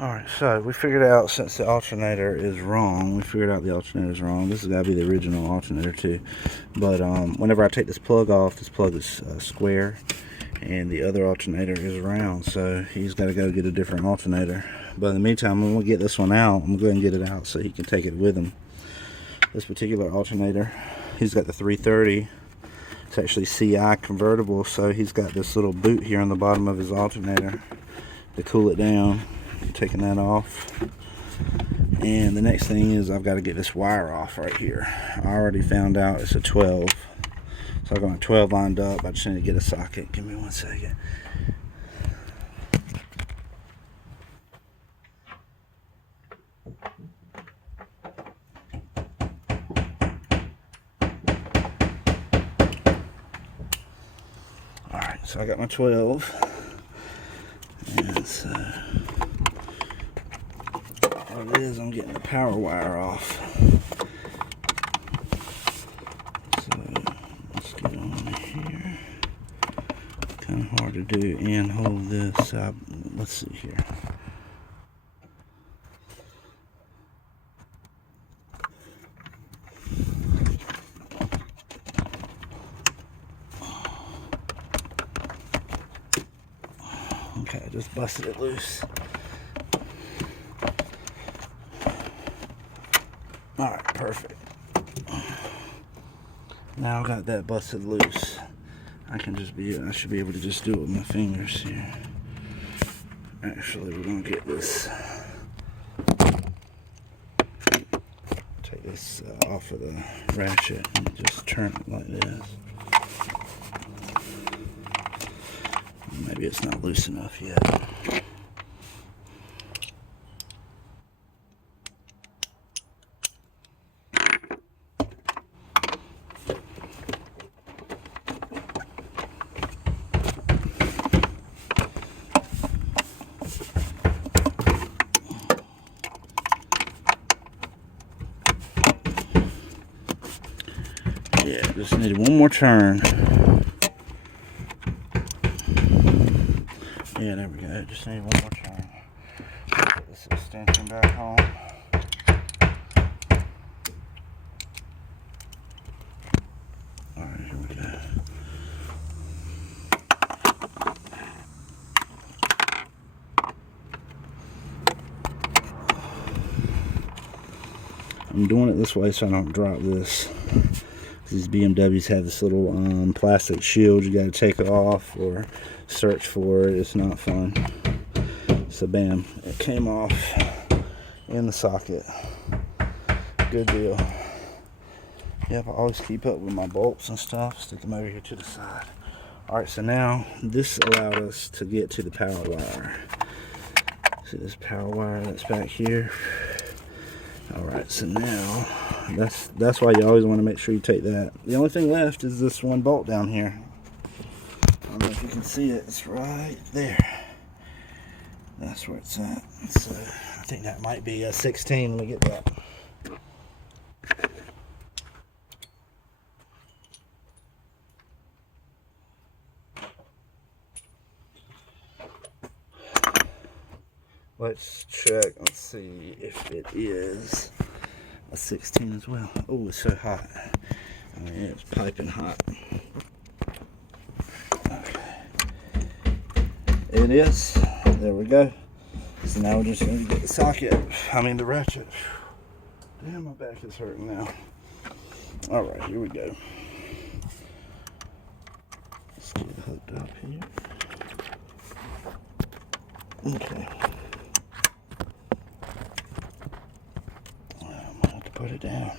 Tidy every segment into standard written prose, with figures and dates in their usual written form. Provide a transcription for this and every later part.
Alright, so we figured out, since the alternator is wrong, this has got to be the original alternator too. But whenever I take this plug off, this plug is square and the other alternator is round, so he's got to go get a different alternator. But in the meantime, when we get this one out, I'm going to go ahead and get it out so he can take it with him. This particular alternator, he's got the 330. It's actually CI convertible, so he's got this little boot here on the bottom of his alternator to cool it down. Taking that off, and the next thing is I've got to get this wire off right here. I already found out it's a 12, so I've got a 12 lined up. I just need to get a socket. Give me 1 second. Alright, so I got my 12, and so what it is, I'm getting the power wire off. So let's get on here. Kind of hard to do and hold this up. Let's see here. Okay, I just busted it loose. Alright, perfect. Now I've got that busted loose. I should be able to just do it with my fingers here. Actually, we're gonna get this, take this off of the ratchet and just turn it like this. Maybe it's not loose enough yet. Yeah, just needed one more turn. Yeah, there we go. Just need one more turn. Put this extension back on. Alright, here we go. I'm doing it this way so I don't drop this. These BMWs have this little plastic shield. You got to take it off or search for it. It's not fun. So bam, it came off in the socket. Good deal. Yep, I always keep up with my bolts and stuff. Stick them over here to the side. Alright, so now this allowed us to get to the power wire. See this power wire that's back here? Alright, so now that's why you always want to make sure you take that. The only thing left is this one bolt down here. I don't know if you can see it. It's right there. That's where it's at. So I think that might be a 16 when we get that. Let's check. Let's see if it is a 16 as well. Oh, it's so hot. I mean, it's piping hot. Okay. It is. There we go. So now we're just going to get the socket. The ratchet. Damn, my back is hurting now. Alright, here we go. Let's get it hooked up here. Okay. Put it down.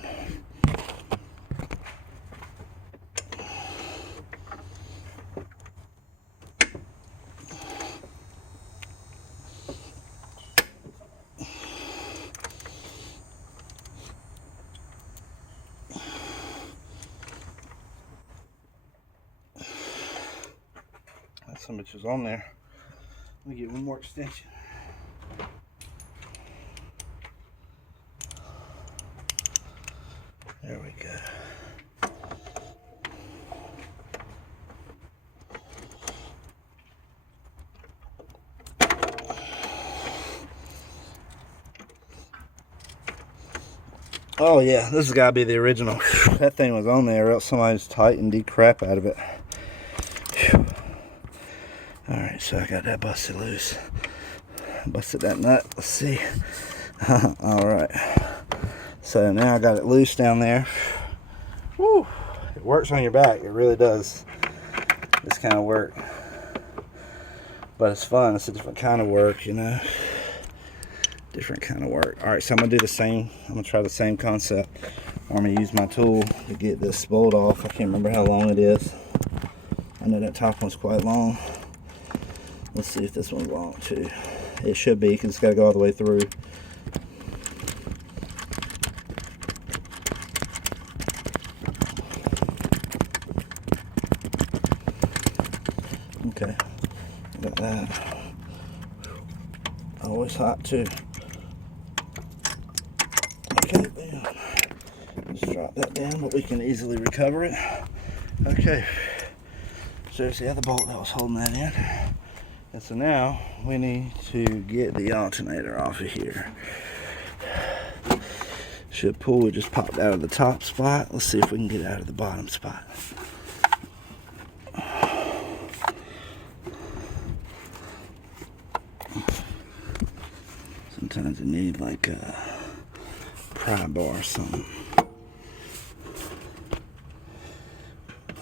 That's some bitches on there. Let me get one more extension. There we go. Oh yeah, this has got to be the original. That thing was on there, or else somebody's tightened the crap out of it. Alright, so I got that busted loose. Busted that nut. Let's see. Alright. So now I got it loose down there. Woo! It works on your back. It really does. This kind of work. But it's fun. It's a different kind of work, you know. Different kind of work. Alright, so I'm going to do the same. I'm going to try the same concept. I'm going to use my tool to get this bolt off. I can't remember how long it is. I know that top one's quite long. Let's see if this one's long too. It should be, because it's got to go all the way through. Okay, got that. Always hot too. Okay, bam. Just drop that down, but we can easily recover it. Okay, so there's the other bolt that was holding that in. And so now we need to get the alternator off of here. Should pull, it just popped out of the top spot. Let's see if we can get out of the bottom spot. Sometimes you need like a pry bar or something.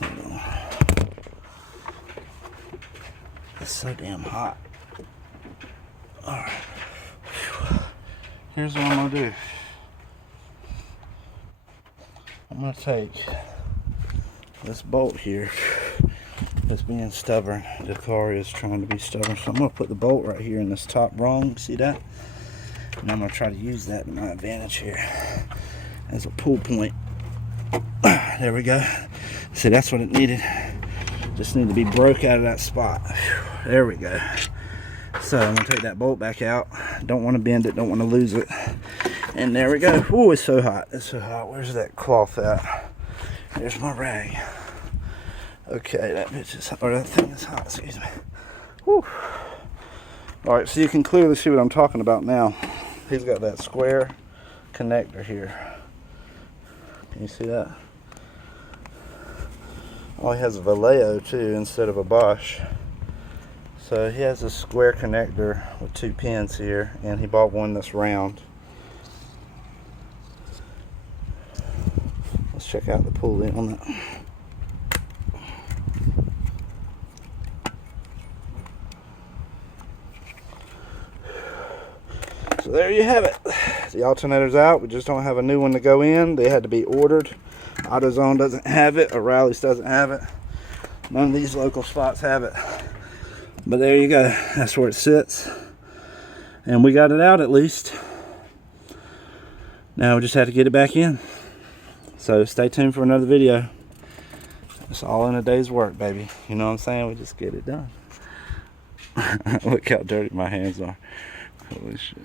Hold on. It's so damn hot. Alright. Here's what I'm gonna do. I'm gonna take this bolt here that's being stubborn. The car is trying to be stubborn, so I'm gonna put the bolt right here in this top rung. See that? And I'm going to try to use that to my advantage here as a pull point. There we go. See, that's what it needed. Just need to be broke out of that spot. There we go. So I'm going to take that bolt back out. Don't want to bend it. Don't want to lose it. And there we go. Ooh, it's so hot. It's so hot. Where's that cloth at? There's my rag. Okay, that bitch is hot. Or that thing is hot. Excuse me. Woo. Alright, so you can clearly see what I'm talking about now. He's got that square connector here. Can you see that? Oh, he has a Vallejo too instead of a Bosch. So he has a square connector with 2 pins here, and he bought one that's round. Let's check out the pull in on that. So there you have it. The alternator's out. We just don't have a new one to go in. They had to be ordered. AutoZone doesn't have it. O'Reilly's doesn't have it. None of these local spots have it. But there you go. That's where it sits. And we got it out at least. Now we just have to get it back in. So stay tuned for another video. It's all in a day's work, baby. You know what I'm saying? We just get it done. Look how dirty my hands are. Holy shit.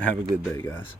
Have a good day, guys.